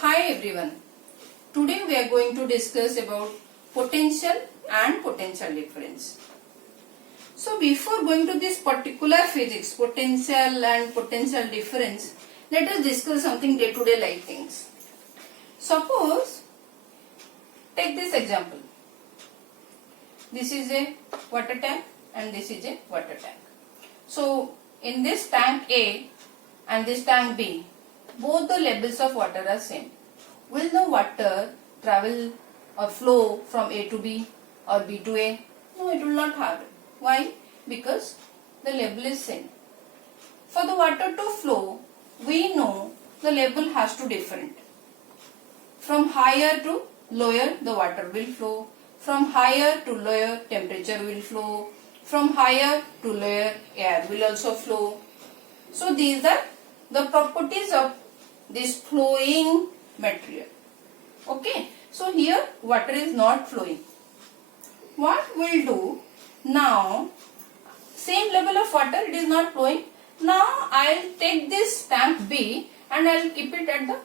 Hi everyone. Today we are going to discuss about potential and potential difference. So before going to this particular physics, potential and potential difference, let us discuss something day-to-day life things. Suppose, take this example. This is a water tank and this is a water tank. So in this tank A and this tank B, both the levels of water are same. Will the water travel or flow from A to B or B to A? No, it will not happen. Why? Because the level is same. For the water to flow, we know the level has to different. From higher to lower, the water will flow. From higher to lower, temperature will flow. From higher to lower, air will also flow. So these are the properties of this flowing material. Okay, so here water is not flowing. What we'll do now, same level of water, it is not flowing. Now I'll take this tank B and I'll keep it at the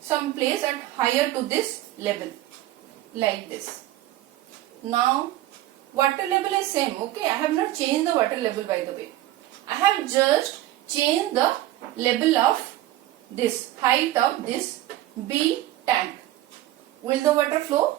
some place at higher to this level, like this. Now water level is same. Okay, I have not changed the water level, by the way. I have just changed the level of this height of this B tank. Will the water flow?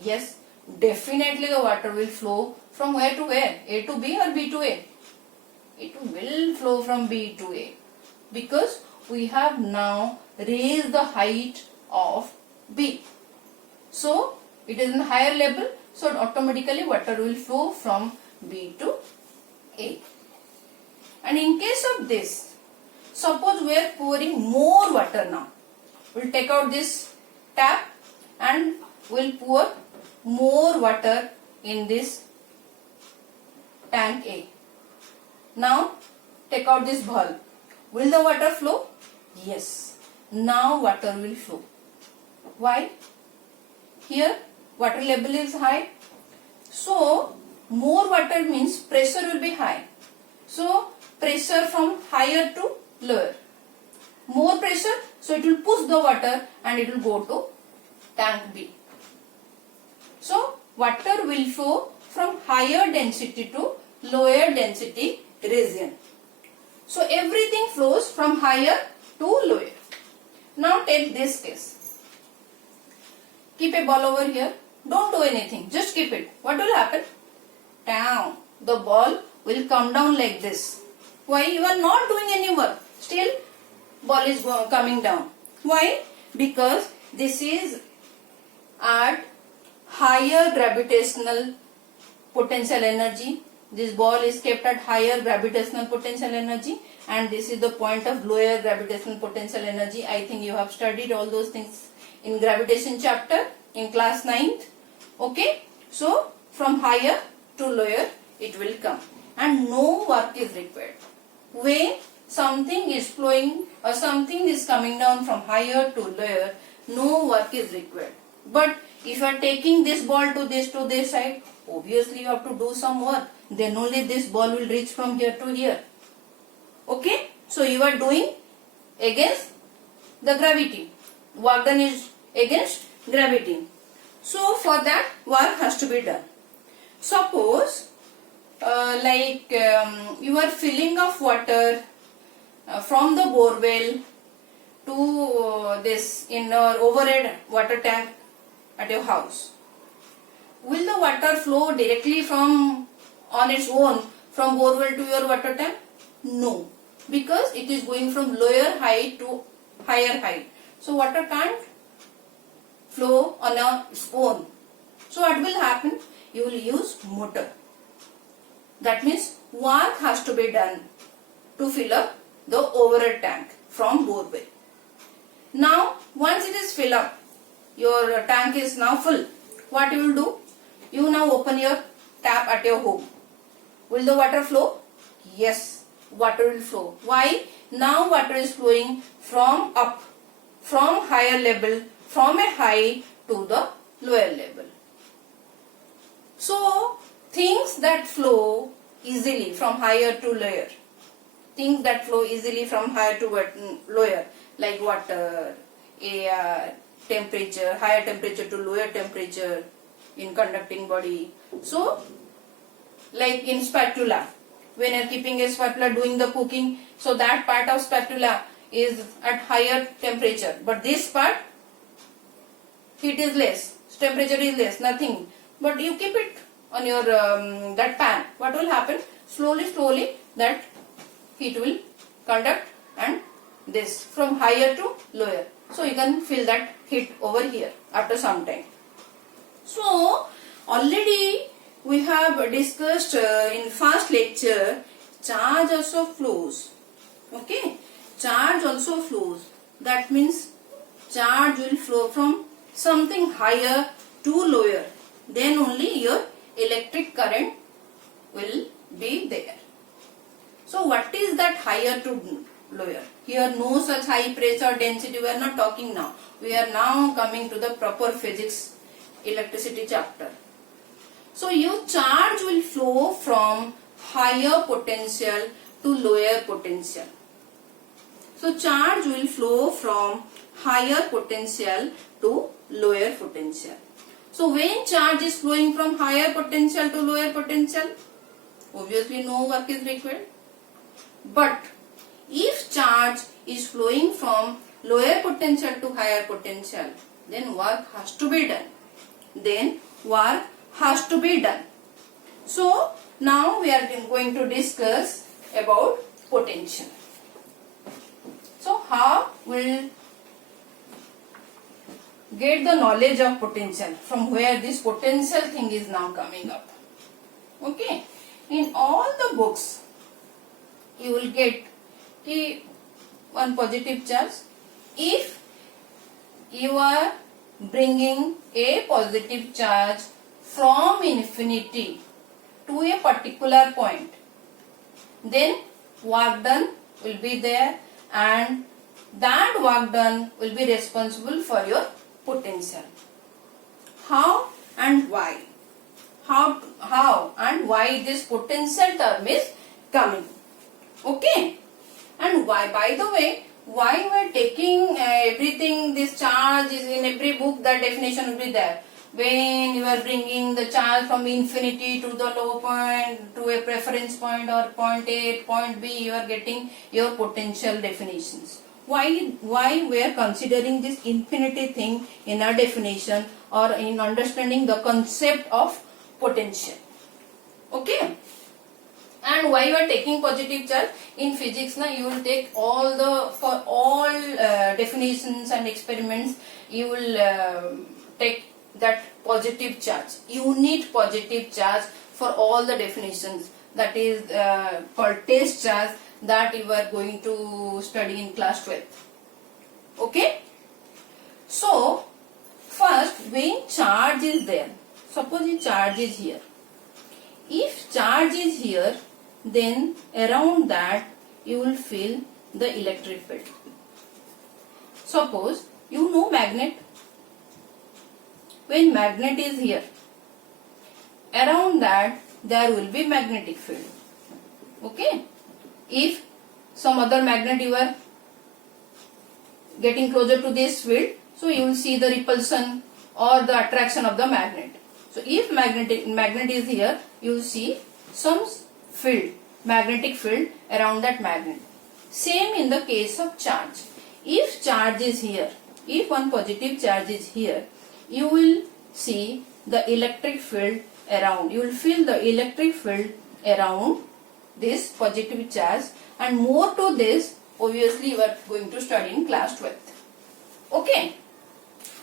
Yes, definitely the water will flow from where to where? A to B or B to A? It will flow from B to A because we have now raised the height of B. So it is in higher level, so automatically water will flow from B to A. And in case of this, suppose we are pouring more water now. We'll take out this tap and we'll pour more water in this tank A. Now take out this bulb. Will the water flow? Yes. Now water will flow. Why? Here water level is high. So more water means pressure will be high. So pressure from higher to lower. More pressure, so it will push the water and it will go to tank B. So water will flow from higher density to lower density region. So everything flows from higher to lower. Now take this case. Keep a ball over here. Don't do anything. Just keep it. What will happen? Down. The ball will come down like this. Why? You are not doing any work. Still ball is coming down. Why? Because this is at higher gravitational potential energy. This ball is kept at higher gravitational potential energy and this is the point of lower gravitational potential energy. I think you have studied all those things in gravitation chapter in class 9th. Okay. So from higher to lower it will come and no work is required. When something is flowing or something is coming down from higher to lower, no work is required. But if you are taking this ball to this side, obviously you have to do some work. Then only this ball will reach from here to here. Okay? So you are doing against the gravity. Work done is against gravity. So for that work has to be done. Suppose you are filling of water from the borewell to this in our overhead water tank at your house. Will the water flow directly from on its own from borewell to your water tank? No, because it is going from lower height to higher height. So water can't flow on its own. So what will happen? You will use motor. That means work has to be done to fill up the overhead tank from borewell. Now once it is filled up, your tank is now full. What you will do? You now open your tap at your home. Will the water flow? Yes, water will flow. Why? Now water is flowing from up, from higher level, from a high to the lower level. So things that flow easily from higher to lower, things that flow easily from higher to lower, like water, a temperature, higher temperature to lower temperature in conducting body. So like in spatula, when you are keeping a spatula doing the cooking, so that part of spatula is at higher temperature, but this part heat is less, temperature is less, nothing, but you keep it on your that pan. What will happen? Slowly that heat will conduct, and this from higher to lower, so you can feel that heat over here after some time. So already we have discussed in first lecture, charge also flows. Okay, charge also flows. That means charge will flow from something higher to lower, then only your electric current will be there. So what is that higher to lower? Here no such high pressure density we are not talking now. We are now coming to the proper physics electricity chapter. So your charge will flow from higher potential to lower potential. So charge will flow from higher potential to lower potential. So when charge is flowing from higher potential to lower potential, obviously no work is required. But if charge is flowing from lower potential to higher potential, then work has to be done. So now we are going to discuss about potential. So how will get the knowledge of potential, from where this potential thing is now coming up. Okay, in all the books you will get one positive charge. If you are bringing a positive charge from infinity to a particular point, then work done will be there, and that work done will be responsible for your potential. How and why? How and why this potential term is coming? Okay, and why? By the way, why we are taking everything? This charge is in every book. That definition will be there. When you are bringing the charge from infinity to the low point, to a reference point or point A, point B, you are getting your potential definitions. Why we are considering this infinity thing in our definition, or in understanding the concept of potential? Okay, and why you are taking positive charge in physics? Now you will take for all definitions and experiments, you will take that positive charge, unit positive charge for all the definitions. That is called test charge, that you are going to study in class 12. Okay, so first, when charge is there, suppose the charge is here. If charge is here, then around that you will feel the electric field. Suppose you know magnet. When magnet is here, around that there will be magnetic field. Okay, if some other magnet you are getting closer to this field, so you will see the repulsion or the attraction of the magnet. So if magnet is here, you will see some field, magnetic field around that magnet. Same in the case of charge. If charge is here, if one positive charge is here, you will see the electric field around. You will feel the electric field around this positive charge, and more to this obviously you are going to study in class 12. Okay,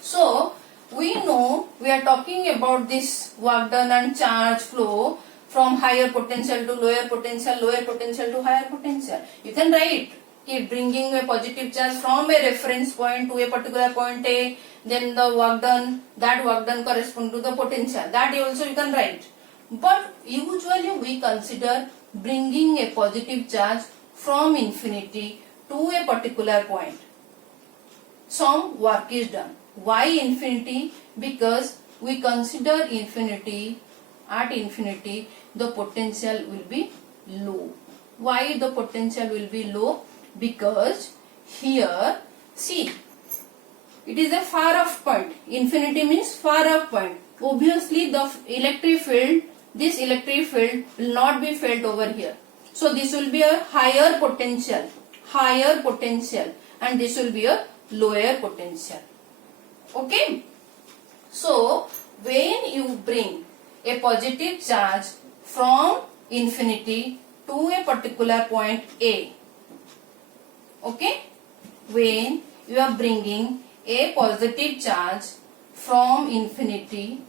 so we know we are talking about this work done and charge flow from higher potential to lower potential to higher potential. You can write, keep bringing a positive charge from a reference point to a particular point A, then the work done, that work done correspond to the potential. That also you can write. But usually we consider bringing a positive charge from infinity to a particular point. Some work is done. Why infinity? Because we consider infinity, at infinity the potential will be low. Why the potential will be low? Because here, see, it is a far off point. Infinity means far off point. Obviously the electric field, this electric field will not be felt over here. So this will be a higher potential, and this will be a lower potential. Okay. So when you bring a positive charge from infinity to a particular point A, okay, when you are bringing a positive charge from infinity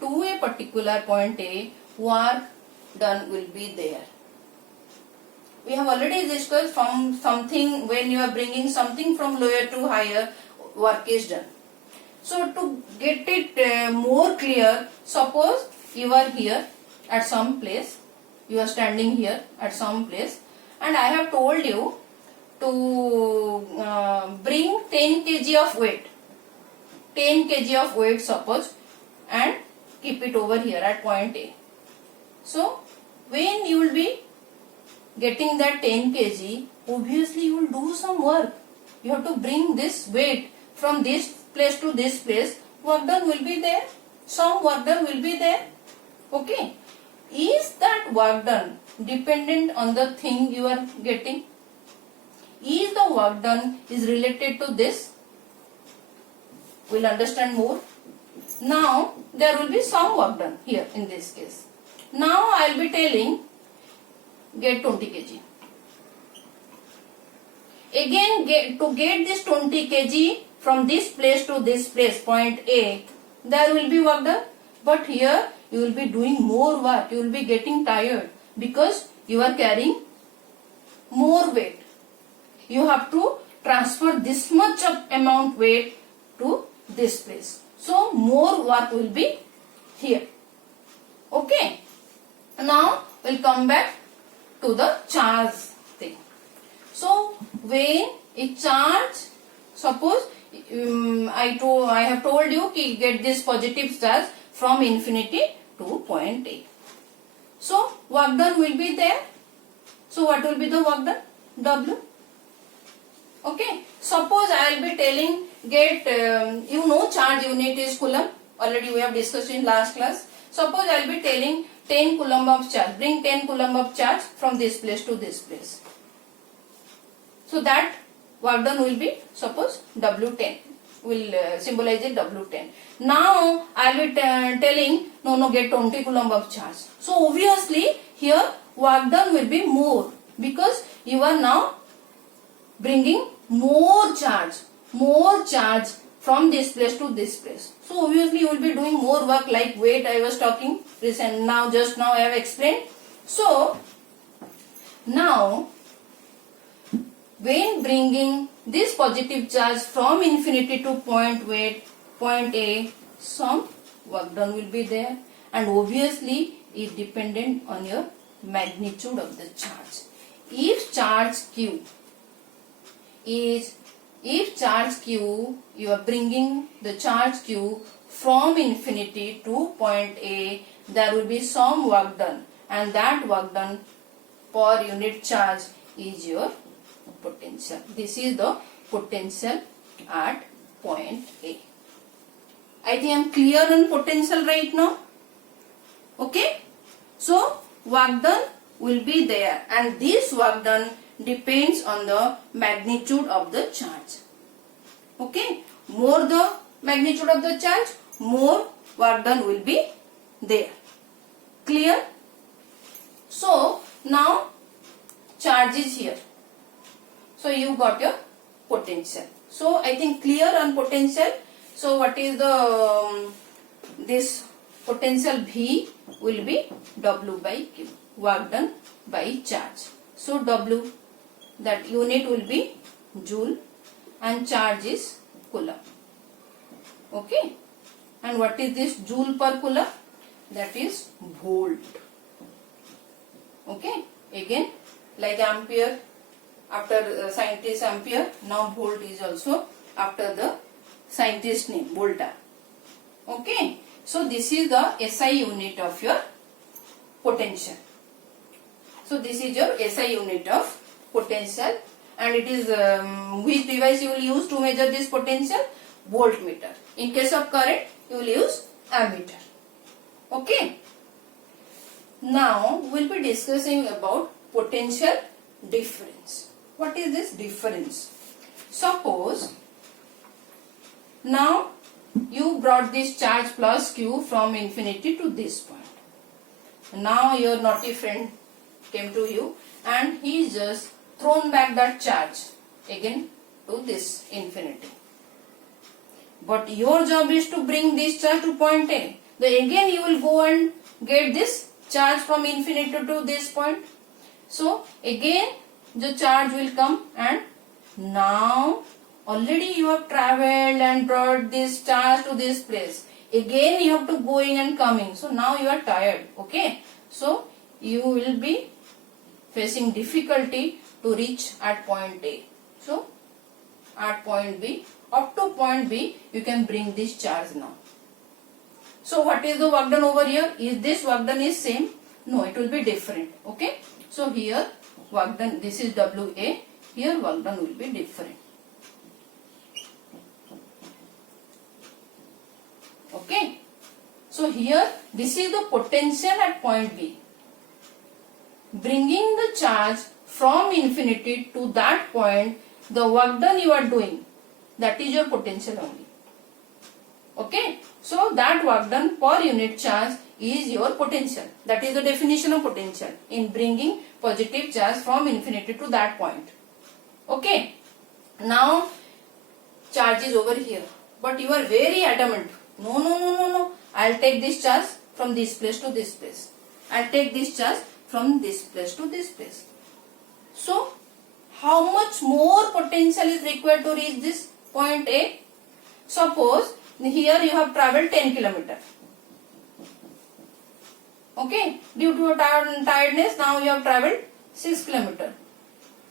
to a particular point A, work done will be there. We have already discussed from something, when you are bringing something from lower to higher, work is done. So to get it more clear, suppose you are here at some place, you are standing here at some place, and I have told you to bring 10 kg of weight, 10 kg of weight suppose, and keep it over here at point A. So when you will be getting that 10 kg, obviously you will do some work. You have to bring this weight from this place to this place. Work done will be there. Some work done will be there. Okay. Is that work done dependent on the thing you are getting? Is the work done is related to this? We'll understand more. Now there will be some work done here in this case. Now I will be telling get 20 kg. Again, to get this 20 kg from this place to this place, point A, there will be work done. But here you will be doing more work. You will be getting tired because you are carrying more weight. You have to transfer this much of amount weight to this place. So more work will be here. Okay. Now we'll come back to the charge thing. So when a charge, suppose I have told you to get this positive charge from infinity to point A. So work done will be there. So what will be the work done? W. Okay. Suppose I will be telling get charge unit is coulomb. Already we have discussed in last class. Suppose I will be telling 10 coulomb of charge. Bring 10 coulomb of charge from this place to this place. So that work done will be, suppose, W10. Will symbolize it W10. Now I will be telling get 20 coulomb of charge. So obviously here work done will be more because you are now bringing more charge from this place to this place. So obviously you will be doing more work, like weight I was talking just now I have explained. So now when bringing this positive charge from infinity to point A, some work done will be there, and obviously it dependent on your magnitude of the charge. If charge Q, you are bringing the charge Q from infinity to point A, there will be some work done, and that work done per unit charge is your potential. This is the potential at point A. I think I am clear on potential right now. Okay. So work done will be there, and this work done depends on the magnitude of the charge. Okay. More the magnitude of the charge, more work done will be there. Clear? So now charge is here. So you got your potential. So I think clear on potential. So what is the this potential V will be W by Q, work done by charge. So W, that unit will be joule and charge is coulomb. Okay. And what is this joule per coulomb? That is volt. Okay. Again, like ampere, after scientist ampere, now volt is also after the scientist name, Volta. Okay. So this is the SI unit of your potential. So this is your SI unit of potential, and it is which device you will use to measure this potential? voltmeter. In case of current, you will use ammeter. Okay. Now we will be discussing about potential difference. What is this difference? Suppose now you brought this charge plus Q from infinity to this point. Now your naughty friend came to you and he just thrown back that charge again to this infinity. But your job is to bring this charge to point A. Then again you will go and get this charge from infinity to this point. So again the charge will come, and now already you have traveled and brought this charge to this place. Again you have to going and coming. So now you are tired. Okay. So you will be facing difficulty to reach at point A. So at point B, up to point B, you can bring this charge now. So what is the work done over here? Is this work done is same? No, it will be different. Okay. So here work done, this is WA. Here work done will be different. Okay. So here this is the potential at point B. Bringing the charge from infinity to that point, the work done you are doing, that is your potential only. Okay. So that work done per unit charge is your potential. That is the definition of potential, in bringing positive charge from infinity to that point. Okay. Now charge is over here, but you are very adamant. No. I'll take this charge from this place to this place. I'll take this charge from this place to this place. So how much more potential is required to reach this point A? Suppose here you have travelled 10 km. Okay, due to your tiredness, now you have travelled 6 km.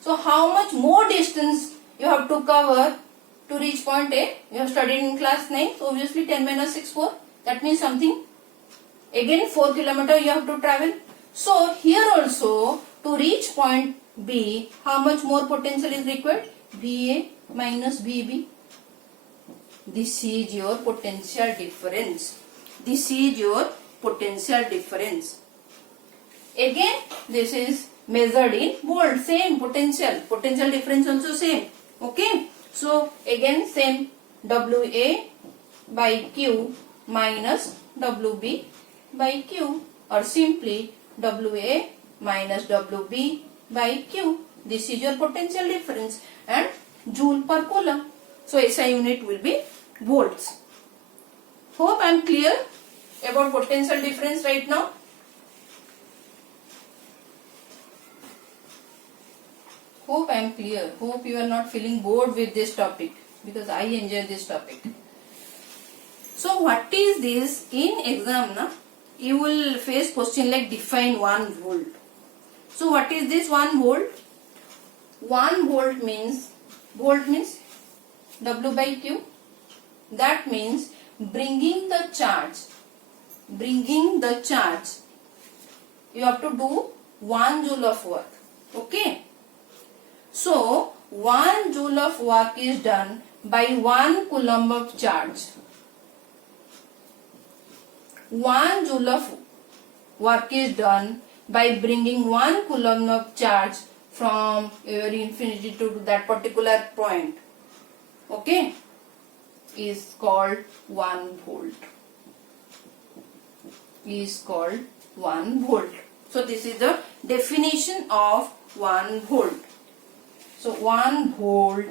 So how much more distance you have to cover to reach point A? You have studied in class 9, so obviously 10 minus 6, 4. That means something. Again 4 km you have to travel. So here also, to reach point B, how much more potential is required? VA minus VB. This is your potential difference. This is your potential difference. Again, this is measured in volt. Same potential. Potential difference also same. Okay. So again same, WA by Q minus WB by Q, or simply WA minus WB by Q. This is your potential difference, and joule per coulomb. So SI unit will be volts. Hope I am clear about potential difference right now. Hope I am clear. Hope you are not feeling bored with this topic, because I enjoy this topic. So what is this? In exam na, you will face question like define 1 volt. So what is this 1 volt? 1 volt means W by Q. That means bringing the charge, you have to do 1 joule of work. Okay. So 1 joule of work is done by 1 coulomb of charge. 1 joule of work is done by bringing 1 coulomb of charge from your infinity to that particular point. Okay. Is called 1 volt. Is called 1 volt. So this is the definition of 1 volt. So 1 volt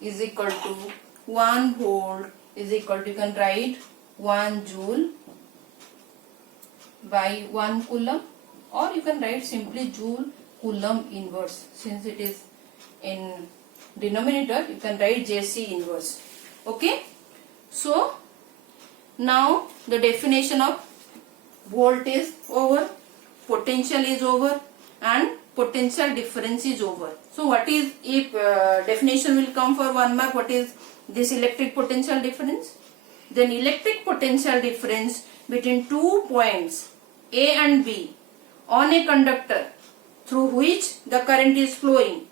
is equal to, you can write 1 joule by 1 coulomb, or you can write simply joule coulomb inverse. Since it is in denominator, you can write JC inverse. Okay. So now the definition of volt is over, potential is over, and potential difference is over. So what is, if definition will come for 1 mark, what is this electric potential difference? Then electric potential difference between 2 points A and B on a conductor through which the current is flowing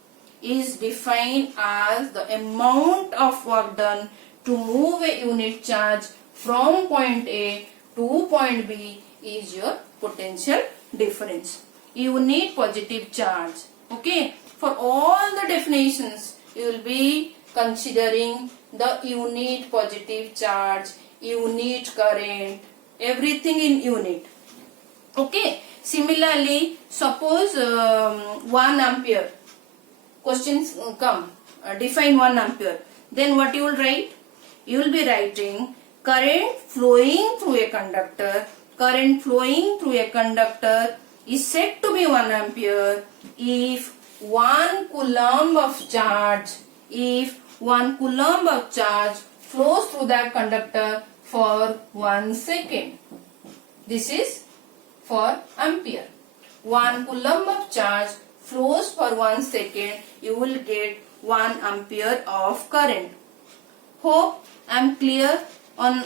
is defined as the amount of work done to move a unit charge from point A to point B is your potential difference. Unit positive charge. Okay. For all the definitions, you will be considering the unit positive charge, unit current, everything in unit. Okay. Similarly, suppose 1 ampere. Questions come. Define 1 ampere. Then what you will write? You will be writing current flowing through a conductor. Current flowing through a conductor is said to be 1 ampere if 1 coulomb of charge, flows through that conductor for 1 second. This is for ampere. 1 coulomb of charge flows for 1 second, you will get 1 ampere of current. Hope I am clear on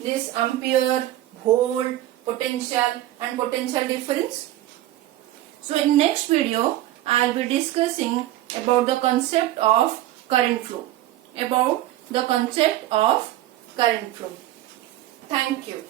this ampere, volt, potential and potential difference. So in next video, I will be discussing about the concept of current flow. Thank you.